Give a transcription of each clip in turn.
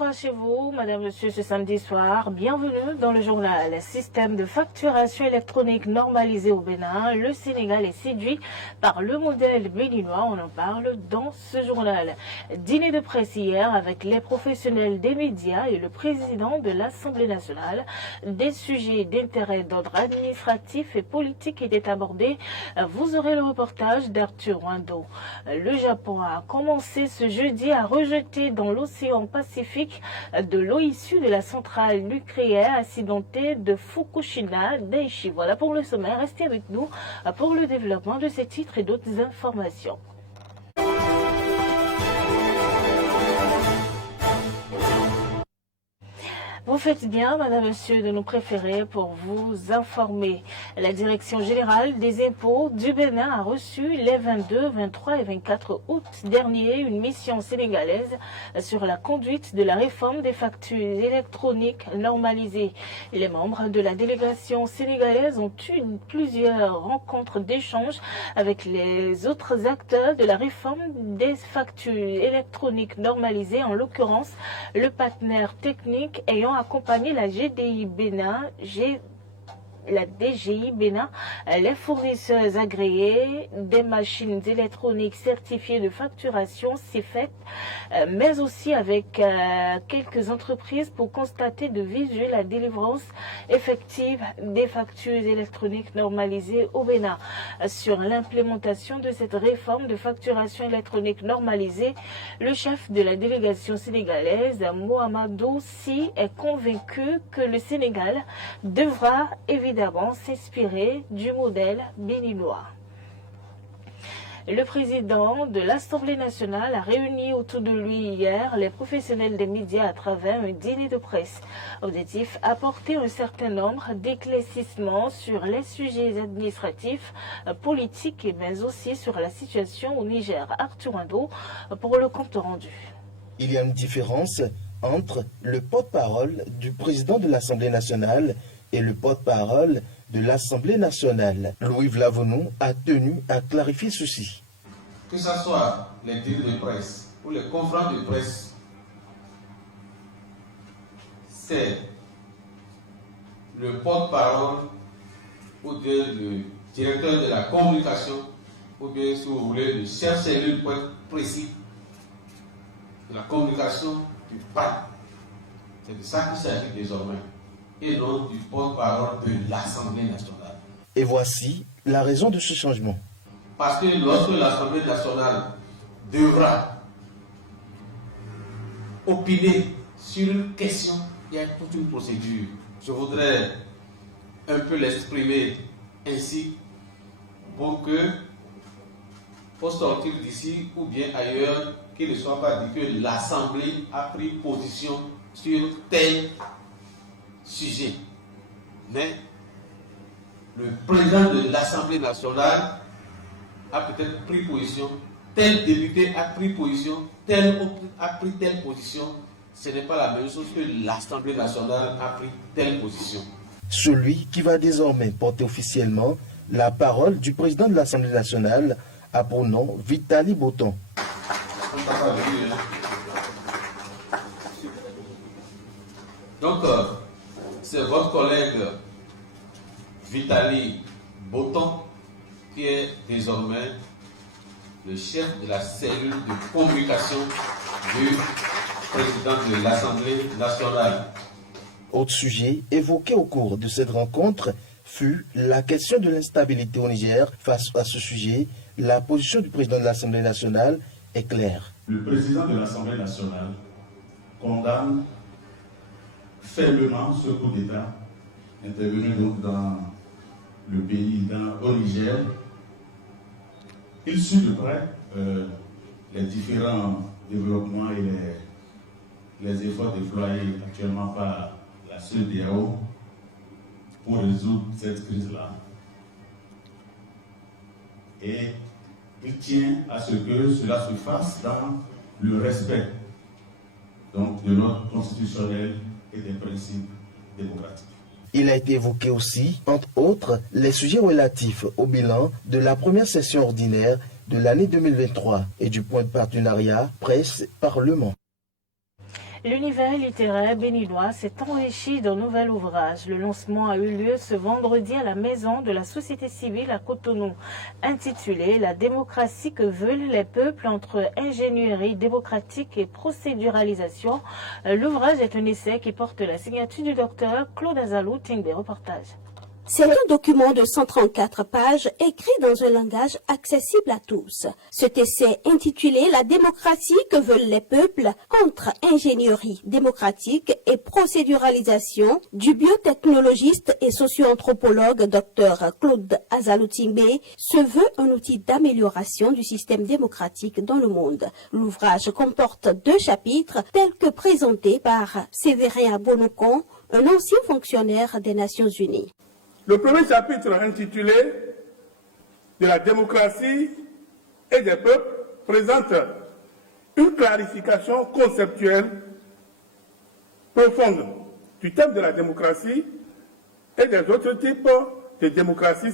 bonsoir chez vous, madame, monsieur, ce samedi soir. Bienvenue dans le journal. Système de facturation électronique normalisé au Bénin. Le Sénégal est séduit par le modèle béninois. On en parle dans ce journal. Dîner de presse hier avec les professionnels des médias et le président de l'Assemblée nationale. Des sujets d'intérêt d'ordre administratif et politique étaient abordés. Vous aurez le reportage d'Arthur Wando. Le Japon a commencé ce jeudi à rejeter dans l'océan Pacifique de l'eau issue de la centrale nucléaire accidentée de Fukushima Daiichi. Voilà pour le sommaire. Restez avec nous pour le développement de ces titres et d'autres informations. Vous faites bien, madame, monsieur, de nous préférer pour vous informer. La Direction générale des impôts du Bénin a reçu les 22, 23 et 24 août dernier une mission sénégalaise sur la conduite de la réforme des factures électroniques normalisées. Les membres de la délégation sénégalaise ont eu plusieurs rencontres d'échange avec les autres acteurs de la réforme des factures électroniques normalisées, en l'occurrence le partenaire technique ayant accompagné la GDI Bénin, la DGI Bénin, les fournisseurs agréés des machines électroniques certifiées de facturation, CEFET, mais aussi avec quelques entreprises pour constater de visu la délivrance effective des factures électroniques normalisées au Bénin. Sur l'implémentation de cette réforme de facturation électronique normalisée, le chef de la délégation sénégalaise, Mohamedou Sy, est convaincu que le Sénégal devra évidemment s'inspirer du modèle béninois. Le président de l'Assemblée nationale a réuni autour de lui hier les professionnels des médias à travers un dîner de presse. Objectif, apporter un certain nombre d'éclaircissements sur les sujets administratifs, politiques, mais aussi sur la situation au Niger. Arthur Wando pour le compte rendu. Il y a une différence entre le porte-parole du président de l'Assemblée nationale et le porte-parole de l'Assemblée nationale. Louis Vlavonou a tenu à clarifier ceci. Que ce soit les dîners de presse ou les conférences de presse, c'est le porte-parole ou bien le directeur de la communication, ou bien, si vous voulez, le chef cellule précis de la communication du PAN. C'est de ça qu'il s'agit désormais, et non du porte-parole de l'Assemblée nationale. Et voici la raison de ce changement. Parce que lorsque l'Assemblée nationale devra opiner sur une question, il y a toute une procédure. Je voudrais un peu l'exprimer ainsi pour que, au sortir d'ici ou bien ailleurs, qu'il ne soit pas dit que l'Assemblée a pris position sur tel sujet. Mais le président de l'Assemblée nationale a peut-être pris position, tel député a pris position, tel autre a pris telle position. Ce n'est pas la même chose que l'Assemblée nationale a pris telle position. Celui qui va désormais porter officiellement la parole du président de l'Assemblée nationale a pour nom Vitali Boton. Donc, c'est votre collègue Vitali Boton qui est désormais le chef de la cellule de communication du président de l'Assemblée nationale. Autre sujet évoqué au cours de cette rencontre fut la question de l'instabilité au Niger. Face à ce sujet, la position du président de l'Assemblée nationale est claire. Le président de l'Assemblée nationale condamne fermement ce coup d'État intervenu donc dans le pays, au Niger. Il suit de près les différents développements et les efforts déployés actuellement par la CEDEAO pour résoudre cette crise-là. Et il tient à ce que cela se fasse dans le respect donc, de l'ordre constitutionnel et des principes démocratiques. Il a été évoqué aussi, entre autres, les sujets relatifs au bilan de la première session ordinaire de l'année 2023 et du point de partenariat presse-parlement. L'univers littéraire béninois s'est enrichi d'un nouvel ouvrage. Le lancement a eu lieu ce vendredi à la maison de la société civile à Cotonou, intitulé « La démocratie que veulent les peuples entre ingénierie démocratique et procéduralisation ». L'ouvrage est un essai qui porte la signature du docteur Claude Azalou Tingbe. Reportage. C'est un document de 134 pages écrit dans un langage accessible à tous. Cet essai intitulé « La démocratie que veulent les peuples entre ingénierie démocratique et procéduralisation » du biotechnologiste et socio-anthropologue Dr Claude Azalou Tingbe se veut un outil d'amélioration du système démocratique dans le monde. L'ouvrage comporte 2 chapitres tels que présentés par Séverin Abonokon, un ancien fonctionnaire des Nations Unies. Le premier chapitre intitulé « De la démocratie et des peuples » présente une clarification conceptuelle profonde du thème de la démocratie et des autres types de démocratie.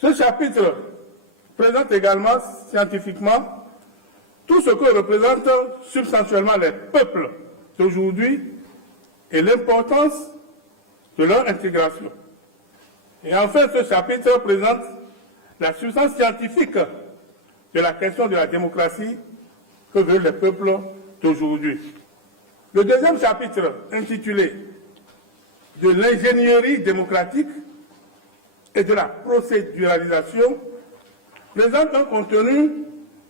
Ce chapitre présente également scientifiquement tout ce que représentent substantiellement les peuples d'aujourd'hui et l'importance de leur intégration. Et enfin, ce chapitre présente la substance scientifique de la question de la démocratie que veulent les peuples d'aujourd'hui. Le deuxième chapitre, intitulé « De l'ingénierie démocratique et de la procéduralisation », présente un contenu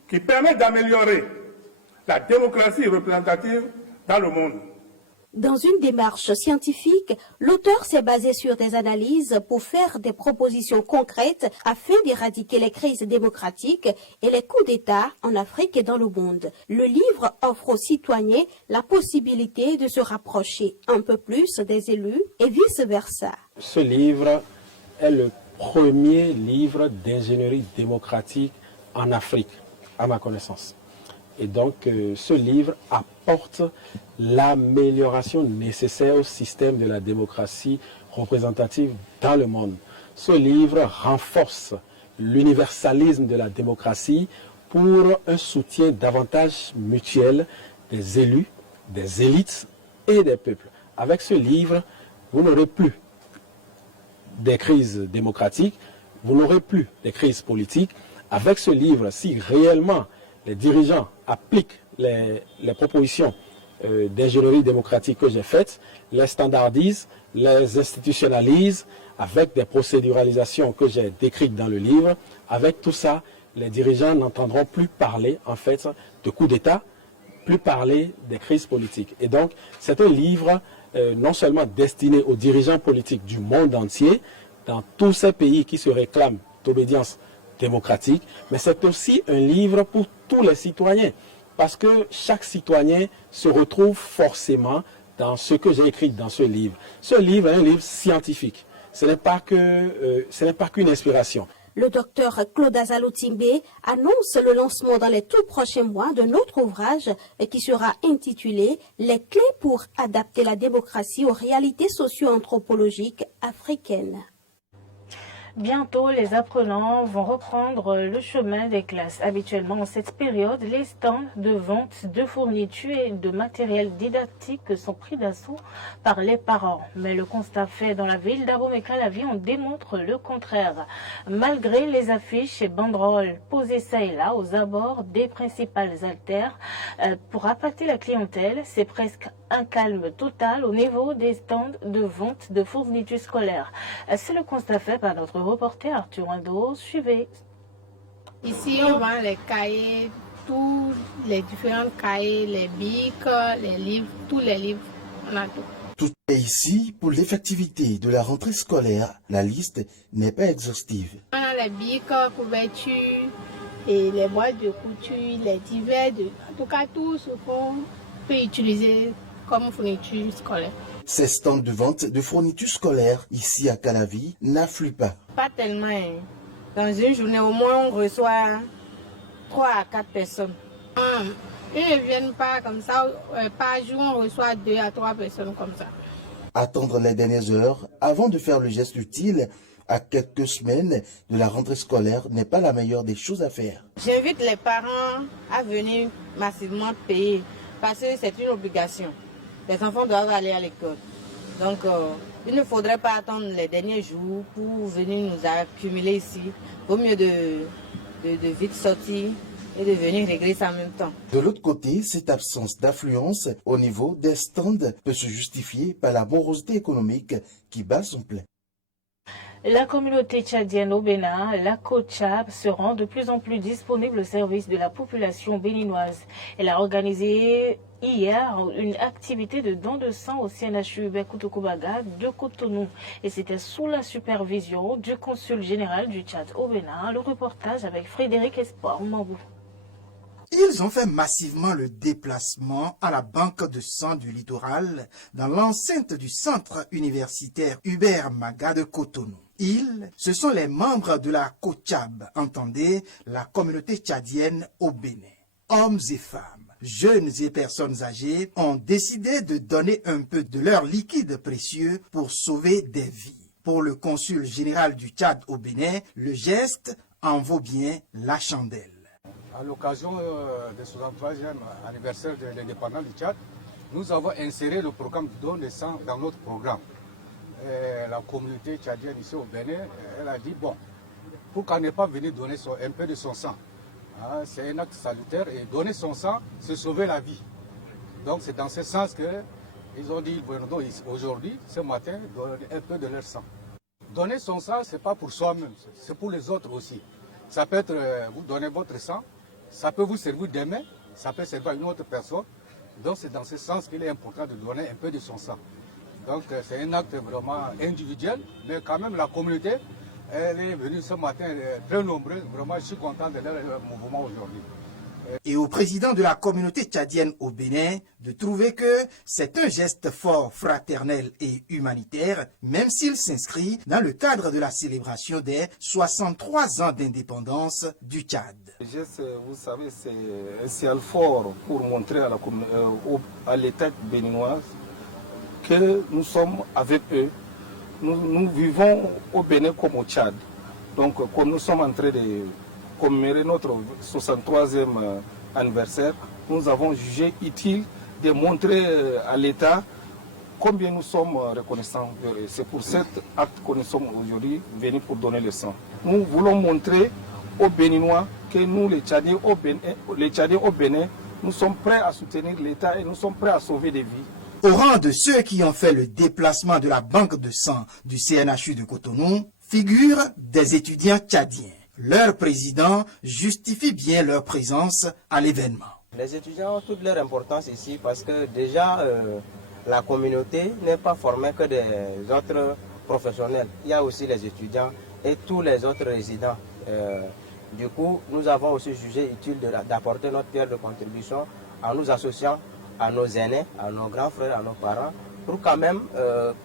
qui permet d'améliorer la démocratie représentative dans le monde. Dans une démarche scientifique, l'auteur s'est basé sur des analyses pour faire des propositions concrètes afin d'éradiquer les crises démocratiques et les coups d'État en Afrique et dans le monde. Le livre offre aux citoyens la possibilité de se rapprocher un peu plus des élus et vice-versa. Ce livre est le premier livre d'ingénierie démocratique en Afrique, à ma connaissance. Et donc, ce livre apporte l'amélioration nécessaire au système de la démocratie représentative dans le monde. Ce livre renforce l'universalisme de la démocratie pour un soutien davantage mutuel des élus, des élites et des peuples. Avec ce livre, vous n'aurez plus des crises démocratiques, vous n'aurez plus des crises politiques. Avec ce livre, si réellement les dirigeants appliquent les propositions d'ingénierie démocratique que j'ai faites, les standardisent, les institutionnalisent avec des procéduralisations que j'ai décrites dans le livre. Avec tout ça, les dirigeants n'entendront plus parler en fait de coups d'État, plus parler des crises politiques. Et donc, c'est un livre non seulement destiné aux dirigeants politiques du monde entier, dans tous ces pays qui se réclament d'obédience démocratique, mais c'est aussi un livre pour tous les citoyens, parce que chaque citoyen se retrouve forcément dans ce que j'ai écrit dans ce livre. Ce livre est un livre scientifique, ce n'est pas qu'une inspiration. Le docteur Claude Azalou Tingbe annonce le lancement dans les tout prochains mois de notre ouvrage qui sera intitulé « Les clés pour adapter la démocratie aux réalités socio-anthropologiques africaines ». Bientôt, les apprenants vont reprendre le chemin des classes. Habituellement, en cette période, les stands de vente de fournitures et de matériel didactique sont pris d'assaut par les parents. Mais le constat fait dans la ville d'Abomey-Calavi en démontre le contraire. Malgré les affiches et banderoles posées ça et là aux abords des principales artères pour appâter la clientèle, c'est presque un calme total au niveau des stands de vente de fournitures scolaires. C'est le constat fait par notre reporter Arthur Wando. Suivez. Ici, on vend les cahiers, tous les différents cahiers, les bics, les livres, tous les livres, on a tout. Tout est ici pour l'effectivité de la rentrée scolaire. La liste n'est pas exhaustive. On a les bics, couvertures et les boîtes de couture, les divers, en tout cas tout ce qu'on peut utiliser comme fourniture scolaire. Ces stands de vente de fournitures scolaires ici à Calavi n'affluent pas. Pas tellement. Dans une journée, au moins, on reçoit 3 à 4 personnes. Ils ne viennent pas comme ça. Par jour, on reçoit 2 à 3 personnes comme ça. Attendre les dernières heures avant de faire le geste utile à quelques semaines de la rentrée scolaire n'est pas la meilleure des choses à faire. J'invite les parents à venir massivement payer. parce que c'est une obligation. Les enfants doivent aller à l'école. Donc, il ne faudrait pas attendre les derniers jours pour venir nous accumuler ici. Vaut mieux de vite sortir et de venir régler ça en même temps. De l'autre côté, cette absence d'affluence au niveau des stands peut se justifier par la morosité économique qui bat son plein. La communauté tchadienne au Bénin, la COCHAB, se rend de plus en plus disponible au service de la population béninoise. Elle a organisé hier une activité de don de sang au CNHU Bekoutoukoubaga de Cotonou. Et c'était sous la supervision du consul général du Tchad au Bénin. Le reportage avec Frédéric Espoir Mambou. Ils ont fait massivement le déplacement à la banque de sang du littoral dans l'enceinte du centre universitaire Hubert Maga de Cotonou. Ils, ce sont les membres de la COCHAB, entendez, la communauté tchadienne au Bénin. Hommes et femmes, jeunes et personnes âgées ont décidé de donner un peu de leur liquide précieux pour sauver des vies. Pour le consul général du Tchad au Bénin, le geste en vaut bien la chandelle. À l'occasion du 63e anniversaire de l'indépendance du Tchad, nous avons inséré le programme de don de sang dans notre programme. Et la communauté tchadienne ici au Bénin, elle a dit, bon, pourquoi ne pas venir donner un peu de son sang? C'est un acte salutaire et donner son sang, c'est sauver la vie. Donc c'est dans ce sens qu'ils ont dit, aujourd'hui, ce matin, donner un peu de leur sang. Donner son sang, ce n'est pas pour soi-même, c'est pour les autres aussi. Ça peut être, vous donnez votre sang, ça peut vous servir demain, ça peut servir à une autre personne. Donc c'est dans ce sens qu'il est important de donner un peu de son sang. Donc c'est un acte vraiment individuel, mais quand même la communauté, elle est venue ce matin très nombreuse. Vraiment, je suis content de leur mouvement aujourd'hui. Et au président de la communauté tchadienne au Bénin de trouver que c'est un geste fort, fraternel et humanitaire, même s'il s'inscrit dans le cadre de la célébration des 63 ans d'indépendance du Tchad. Le geste, vous savez, c'est un signal fort pour montrer à l'État béninois que nous sommes avec eux. Nous vivons au Bénin comme au Tchad. Donc, comme nous sommes en train de commémorer notre 63e anniversaire, nous avons jugé utile de montrer à l'État combien nous sommes reconnaissants. C'est pour cet acte que nous sommes aujourd'hui venus pour donner le sang. Nous voulons montrer aux Béninois que nous, les Tchadiens au Bénin, nous sommes prêts à soutenir l'État et nous sommes prêts à sauver des vies. Au rang de ceux qui ont fait le déplacement de la banque de sang du CNHU de Cotonou, figurent des étudiants tchadiens. Leur président justifie bien leur présence à l'événement. Les étudiants ont toute leur importance ici parce que déjà la communauté n'est pas formée que des autres professionnels. Il y a aussi les étudiants et tous les autres résidents. Du coup, nous avons aussi jugé utile d'apporter notre pierre de contribution en nous associant à nos aînés, à nos grands frères, à nos parents, pour quand même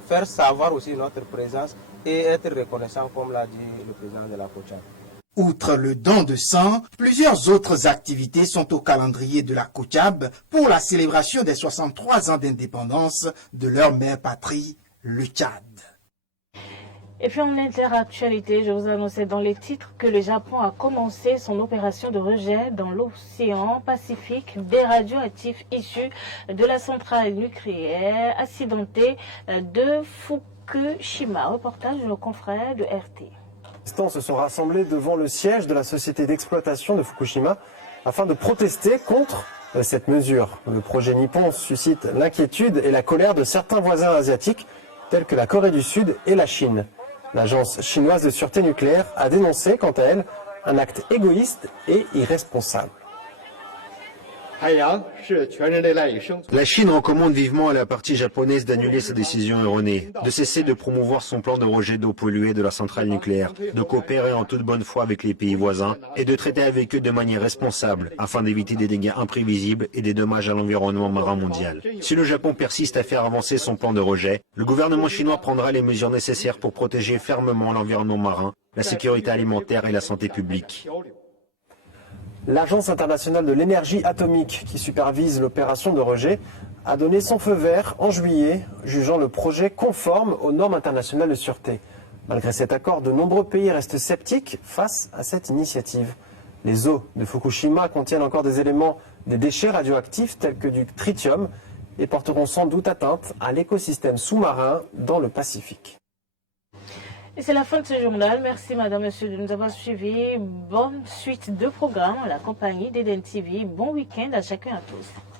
faire savoir aussi notre présence et être reconnaissant, comme l'a dit le président de la COCHAB. Outre le don de sang, plusieurs autres activités sont au calendrier de la COCHAB pour la célébration des 63 ans d'indépendance de leur mère patrie, le Tchad. Et puis en interactualité, je vous annonçais dans les titres que le Japon a commencé son opération de rejet dans l'océan Pacifique des radioactifs issus de la centrale nucléaire accidentée de Fukushima. Reportage de nos confrères de RT. Les habitants se sont rassemblés devant le siège de la société d'exploitation de Fukushima afin de protester contre cette mesure. Le projet nippon suscite l'inquiétude et la colère de certains voisins asiatiques tels que la Corée du Sud et la Chine. L'agence chinoise de sûreté nucléaire a dénoncé, quant à elle, un acte égoïste et irresponsable. La Chine recommande vivement à la partie japonaise d'annuler sa décision erronée, de cesser de promouvoir son plan de rejet d'eau polluée de la centrale nucléaire, de coopérer en toute bonne foi avec les pays voisins et de traiter avec eux de manière responsable afin d'éviter des dégâts imprévisibles et des dommages à l'environnement marin mondial. Si le Japon persiste à faire avancer son plan de rejet, le gouvernement chinois prendra les mesures nécessaires pour protéger fermement l'environnement marin, la sécurité alimentaire et la santé publique. L'Agence internationale de l'énergie atomique, qui supervise l'opération de rejet, a donné son feu vert en juillet, jugeant le projet conforme aux normes internationales de sûreté. Malgré cet accord, de nombreux pays restent sceptiques face à cette initiative. Les eaux de Fukushima contiennent encore des éléments des déchets radioactifs tels que du tritium et porteront sans doute atteinte à l'écosystème sous-marin dans le Pacifique. Et c'est la fin de ce journal. Merci madame, monsieur de nous avoir suivis. Bonne suite de programmes à la compagnie d'Eden TV. Bon week-end à chacun et à tous.